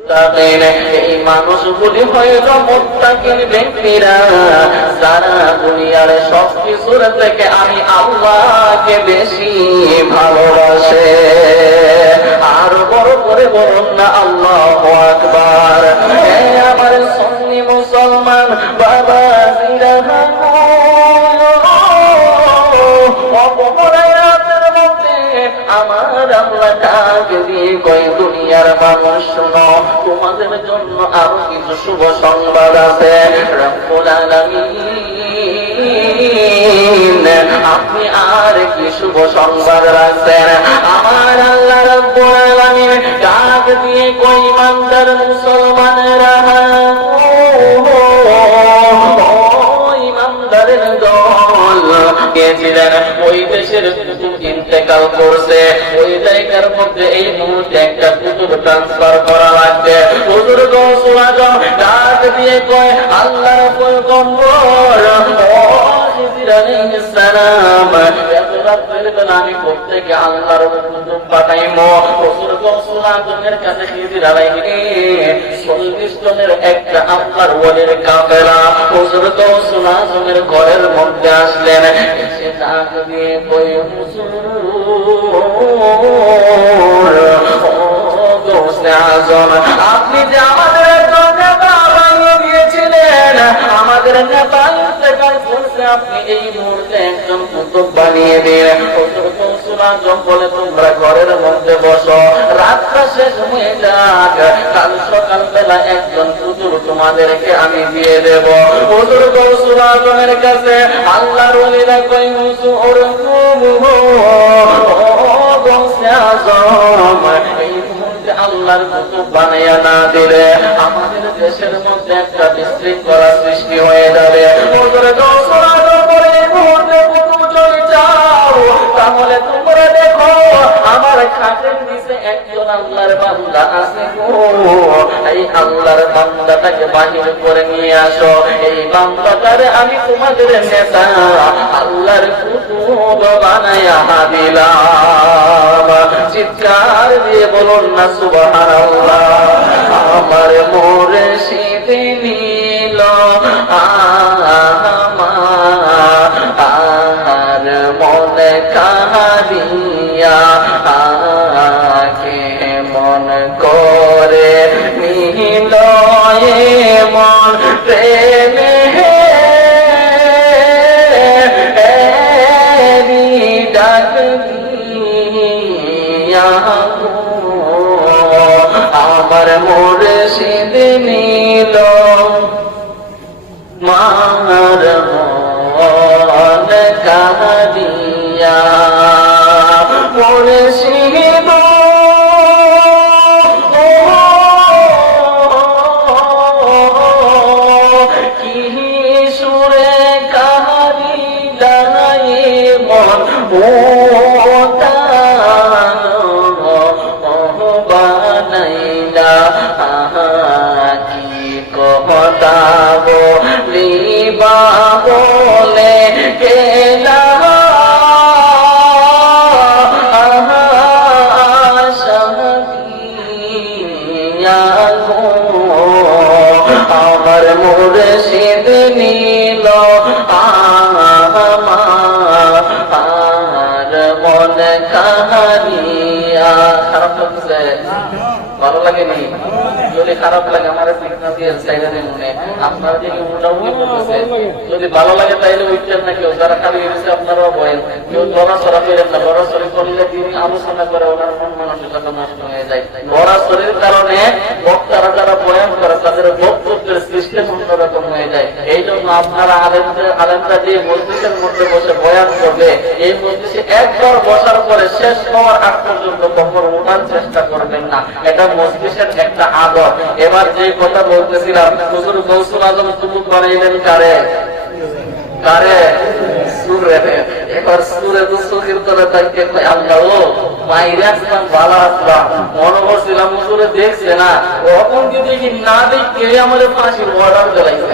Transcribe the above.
এই মানুষগুলি হইল মুত্তাকিন ব্যক্তিরা, যারা দুনিয়ার সব কিছুর থেকে আমি আল্লাহকে বেশি ভালোবাসে। আর বড় করে বলুন না আল্লাহু আকবার। আমার সুন্নি মুসলমান বাবা জিরা আমার আল্লাহ কাকে দিয়ে কয়, দুনিয়ার মানুষ শোনো, তোমাদের জন্য আরো কিছু শুভ সংবাদ আছে। রব্বুল আলামিন আপনি আর কি শুভ সংবাদ রাখছেন? আমার আল্লাহ রব্বুল আলামিন কাকে দিয়ে কয়, ইমানদার মুসলমানেরা, ইমানদারের দল গেছিলেন ওই দেশের ইন্তেকাল করছে, ওই জায়গার মধ্যে এই মুহূর্তে একটা পুতুল ট্রান্সফার করা লাগবে। হুজুর গৌসুল আজম ডাক দিয়ে কয়, আল্লাহর পয়গম্বর আমি প্রত্যেকে আল্লাহর হুকুম পাঠাইমো। হুজুর গৌসুল আজমের কাছে খিজির আলাইহিস 40 জনের একটা আল্লাহর ওলির কাফেলা হুজুর গৌসুল আজমের ঘরের মধ্যে আসলেন। এসে ডাক দিয়ে কয়, হুজুর আপনি যে আমাদের নেতা বানিয়ে দিয়েছিলেন, আমাদের নেতা ইন্তেকাল করছে, আপনি এই মুহূর্তে একজন কুতুব বানিয়ে দিন। বলে তোমরা ঘরের মধ্যে বসো, রাতটা শেষ হয়ে যাক, কাল সকাল বেলা একজন কুতুব তোমাদেরকে আমি দিয়ে দেব। হুজুর গৌসুল আজমের কাছে আল্লাহর ওলিরা কই, হুজুর এই মুহূর্তে আল্লাহর কুতুব বানাইয়া না দিলে আমাদের দেশের মধ্যে একটা বিশৃঙ্খলা সৃষ্টি হয়ে যাবে। হুজুর গৌসুল আজম বলে, এই মুহূর্তে কুতুব চলে যাও, তাহলে তোমরা দেখো আমার খাটের নিচে একজন আল্লাহর বান্দা আছে গো, এই আল্লাহর বান্দাটাকে বাহির করে নিয়ে আসো। এই বান্দাটারে আমি তোমাদের নেতা আল্লাহর কুতুব বানায়া দিলাম। চিৎকার দিয়ে বলুন না সুবহানাল্লাহ। আমার মুর্শিদ নীল আর মনে কাঁদিয়া মন করে নীল মন প্রেমে ডাক দিয়া আমার মুর্শিদ নীল মার মন কাঁদিয়া মুর্শিদ কি সুরে কাঁদিলাই মন বানাইলা কি কথা বলিবা বলে গেলা আমার মুর্শিদ নীল আমার মন কাঁদিয়া। খারাপ লাগছে? ভালো লাগেনি? যদি খারাপ লাগে আমার আপনার দিকে মোটামুটি বলতেছে। যদি ভালো লাগে তাইলে উঠছেন না কেউ, যারা খালি হয়েছে আপনারাও বলেন, কেউ লড়াচড়া করেন না। লড়াচড়ি করলে তিনি আলোচনা করে ওনার মন মানসিকতা নষ্ট হয়ে যায়। লড়াচড়ির কারণে বক্তারা যারা বয়ান করে তাদের বক্তব্যের সিস্টেম অন্যরকম হয়ে যায়। এই জন্য আপনারা আলেমরা যে মসজিদের মধ্যে বসে বয়ান করবে, এই মসজিদে একবার বসার পরে শেষ হওয়ার আগ পর্যন্ত কখনো ওঠার চেষ্টা করবেন না। এটা মসজিদের একটা আদর। এবার যে কথা বলতেছিলাম, হুজুর গৌসুল আজম কুতুব বানাইলেন কারে? কারে? সুরে। এবার সুরে তো চোখের তলে তাকে আল্লাহ ও বাইরে আসলাম, ভালো আসলাম, মনে করছিলাম হুজুরে দেখছে না, তখন কি দেখি না দেখে আমাদের ফাঁসির অর্ডার দিলাইছে।